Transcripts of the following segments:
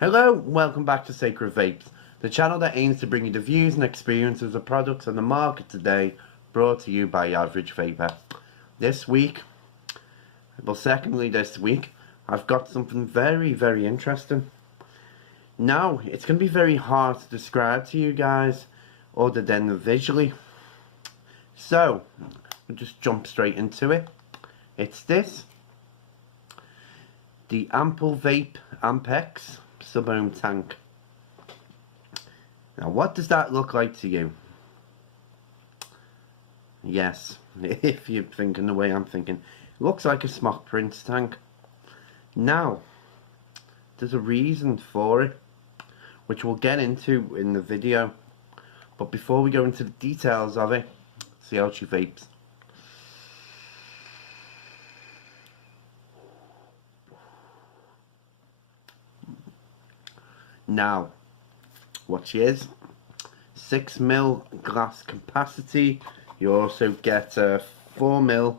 Hello, welcome back to Sacred Vapes, the channel that aims to bring you the views and experiences of products on the market today, brought to you by Average Vapor. This week, this week, I've got something very interesting. Now, it's going to be very hard to describe to you guys, other than visually. So, we'll just jump straight into it. It's this. The Amplevape Amp-X sub-ohm tank. Now, what does that look like to you? Yes, if you're thinking the way I'm thinking, it looks like a smok print tank. Now, there's a reason for it, which we'll get into in the video. But before we go into the details of it, see how she vapes. Now, what she is, 6mm glass capacity. You also get a 4mm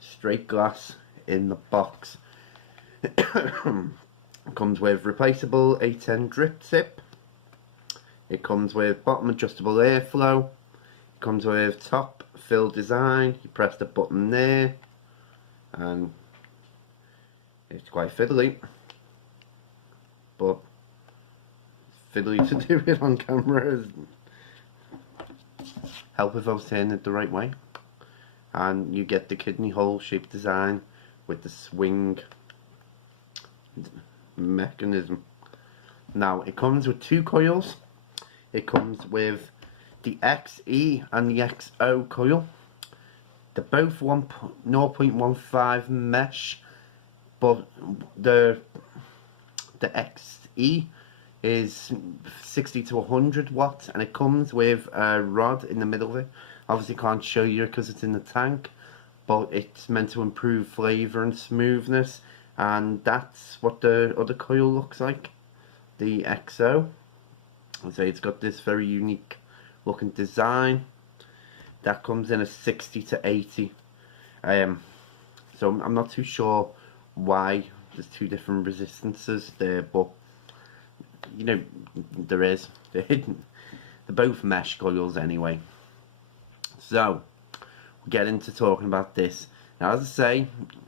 straight glass in the box. Comes with replaceable A10 drip tip. It comes with bottom adjustable airflow. It comes with top fill design. You press the button there and it's quite fiddly, but fiddly to do it on camera. Help if I was turning it the right way. And you get the kidney hole shaped design with the swing mechanism. Now, it comes with two coils. It comes with the XE and the XO coil. They're both 0.15 mesh, but the XE is 60 to 100 watts, and it comes with a rod in the middle of it. Obviously can't show you because it's in the tank, but it's meant to improve flavour and smoothness, and that's what the other coil looks like, the XO. So it's got this very unique looking design. That comes in a 60 to 80. So I'm not too sure why there's two different resistances there, but you know, there is. They're both mesh coils anyway. So, we'll get into talking about this. Now, as I say,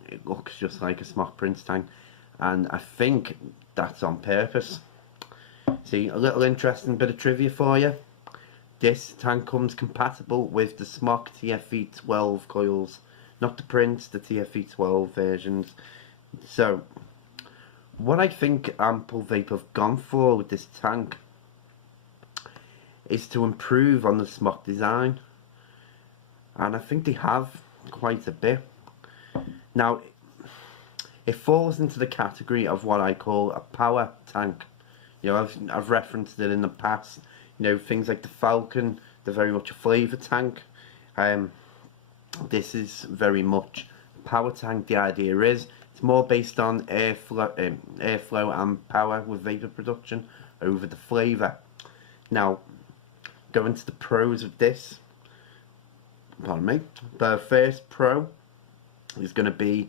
it looks just like a smok print tank, and I think that's on purpose. See, a little interesting bit of trivia for you. This tank comes compatible with the smok TFE12 coils, not the prints, the TFE12 versions. So, what I think Amplevape have gone for with this tank is to improve on the smok design, and I think they have quite a bit. Now, it falls into the category of what I call a power tank. You know, I've referenced it in the past. You know, things like the Falcon, they're very much a flavour tank. This is very much a power tank. The idea is it's more based on airflow and power with vapor production over the flavour. Now, going to the pros of this. Pardon me. The first pro is going to be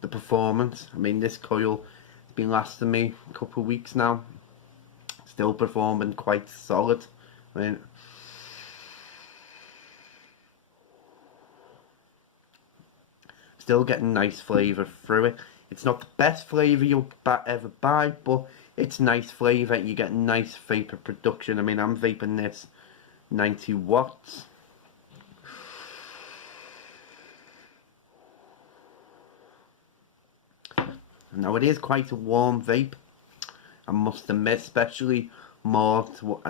the performance. I mean, this coil has been lasting me a couple of weeks now. Still performing quite solid. I mean, still getting nice flavour through it. It's not the best flavour you'll ever buy, but it's nice flavour. You get nice vapour production. I mean, I'm vaping this 90 watts. Now, it is quite a warm vape, I must admit, especially more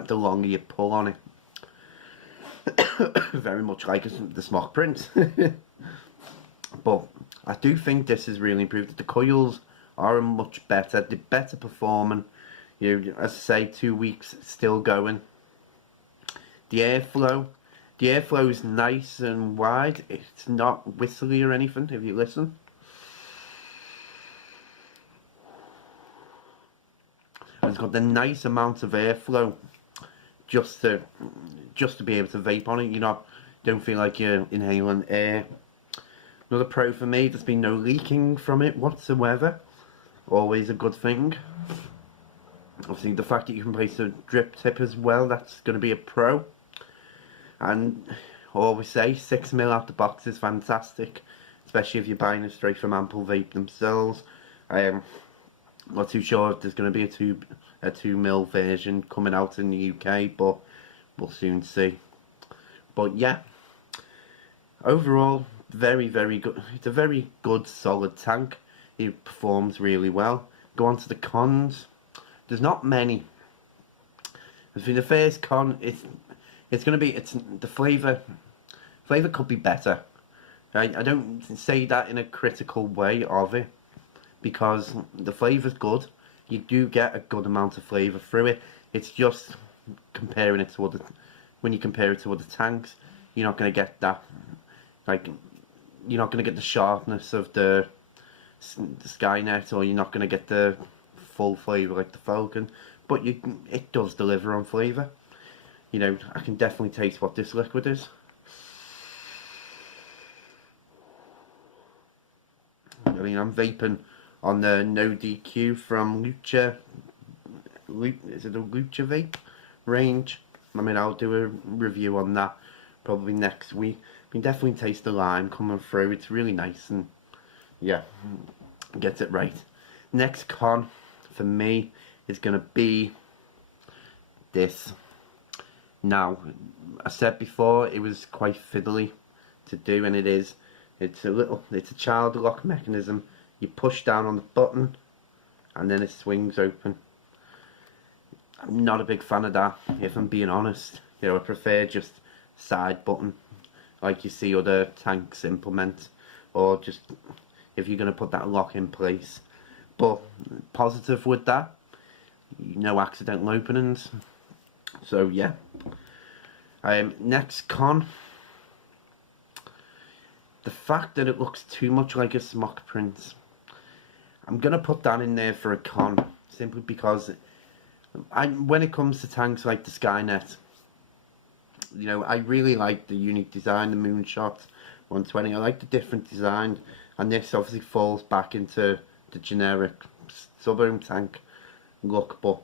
the longer you pull on it. Very much like the smok print. But I do think this has really improved. The coils are much better. They're better performing. You know, as I say, 2 weeks still going. The airflow is nice and wide. It's not whistly or anything if you listen. It's got a nice amount of airflow just to be able to vape on it. You don't feel like you're inhaling air. Another pro for me, there's been no leaking from it whatsoever. Always a good thing. Obviously the fact that you can place a drip tip as well, that's going to be a pro. And I always say 6mm out the box is fantastic, especially if you're buying it straight from Amplevape themselves. Not too sure if there's going to be a 2mm version coming out in the UK, but we'll soon see. But yeah, overall, very good. It's a very good solid tank. It performs really well. Go on to the cons. There's not many. I think the first con, it's going to be, the flavour could be better. I don't say that in a critical way of it, because the flavour's good. You do get a good amount of flavour through it. It's just comparing it to when you compare it to other tanks, you're not going to get that, like, you're not going to get the sharpness of the Skynet, or you're not going to get the full flavour like the Falcon, but it does deliver on flavour. You know, I can definitely taste what this liquid is. I mean, I'm vaping on the No DQ from Lucha. Is it a Lucha vape range? I mean, I'll do a review on that probably next week. You can definitely taste the lime coming through. It's really nice, and yeah, gets it right. Next con for me is going to be this. Now, I said before it was quite fiddly to do, and it is. It's a child lock mechanism. You push down on the button and then it swings open. I'm not a big fan of that, if I'm being honest. You know, I prefer just side button like you see other tanks implement, or just if you're going to put that lock in place. But positive with that, no accidental openings. So yeah. Next con, the fact that it looks too much like a smok print. I'm going to put that in there for a con, simply because when it comes to tanks like the Skynet, you know, I really like the unique design, the Moonshot 120. I like the different design, and this obviously falls back into the generic sub-ohm tank look. But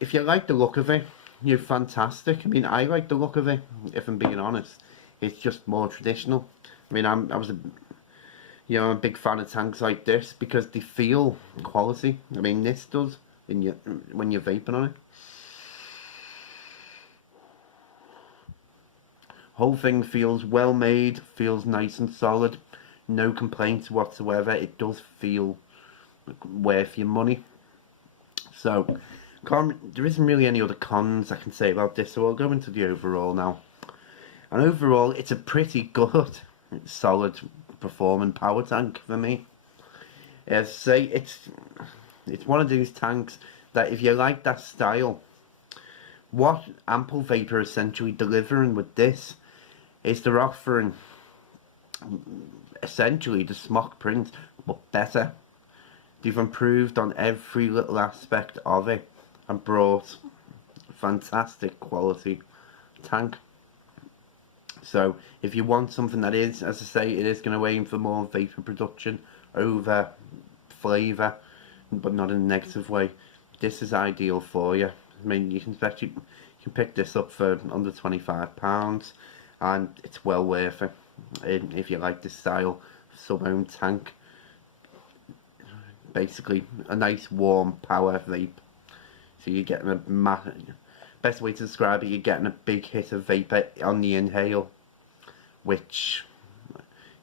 if you like the look of it, you're fantastic. I mean, I like the look of it, if I'm being honest. It's just more traditional. I mean, I'm a big fan of tanks like this because they feel quality. I mean, this does when you're vaping on it. Whole thing feels well made, feels nice and solid. No complaints whatsoever. It does feel worth your money. So, there isn't really any other cons I can say about this, so I'll go into the overall now. And overall, it's a pretty good, solid performing power tank for me. As I say, it's one of these tanks that if you like that style, what Amplevape are essentially delivering with this is they're offering essentially the smok print, but better. They've improved on every little aspect of it and brought fantastic quality tank. So if you want something that is, as I say, it is going to aim for more vapor production over flavour, but not in a negative way, this is ideal for you. I mean, you can pick this up for under £25, and it's well worth it if you like this style sub-ohm tank. Basically, a nice warm power vape. So you're getting best way to describe it, you're getting a big hit of vapor on the inhale, which,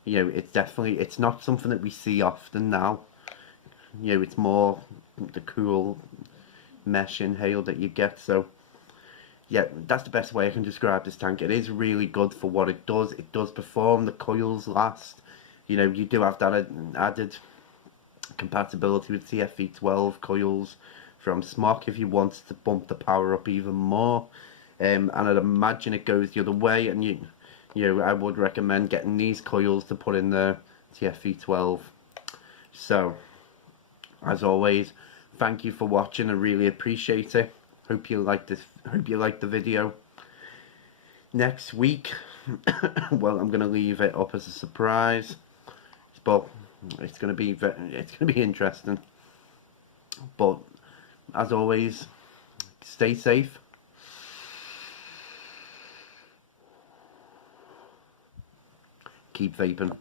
you know, it's not something that we see often now. You know, it's more the cool mesh inhale that you get. So yeah, that's the best way I can describe this tank. It is really good for what it does. It does perform. The coils last. You know, you do have that added compatibility with TFE12 coils from smok if you want to bump the power up even more. And I'd imagine it goes the other way, and you know, I would recommend getting these coils to put in the TFE12. So, as always, thank you for watching. I really appreciate it. Hope you like this. Hope you like the video. Next week, well, I'm gonna leave it up as a surprise, but it's gonna be interesting. But as always, stay safe. Keep vaping.